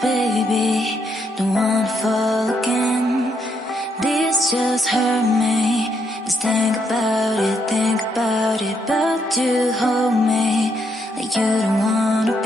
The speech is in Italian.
baby, don't wanna fall again. This just hurt me. Just think about it, but you hold me like you don't wanna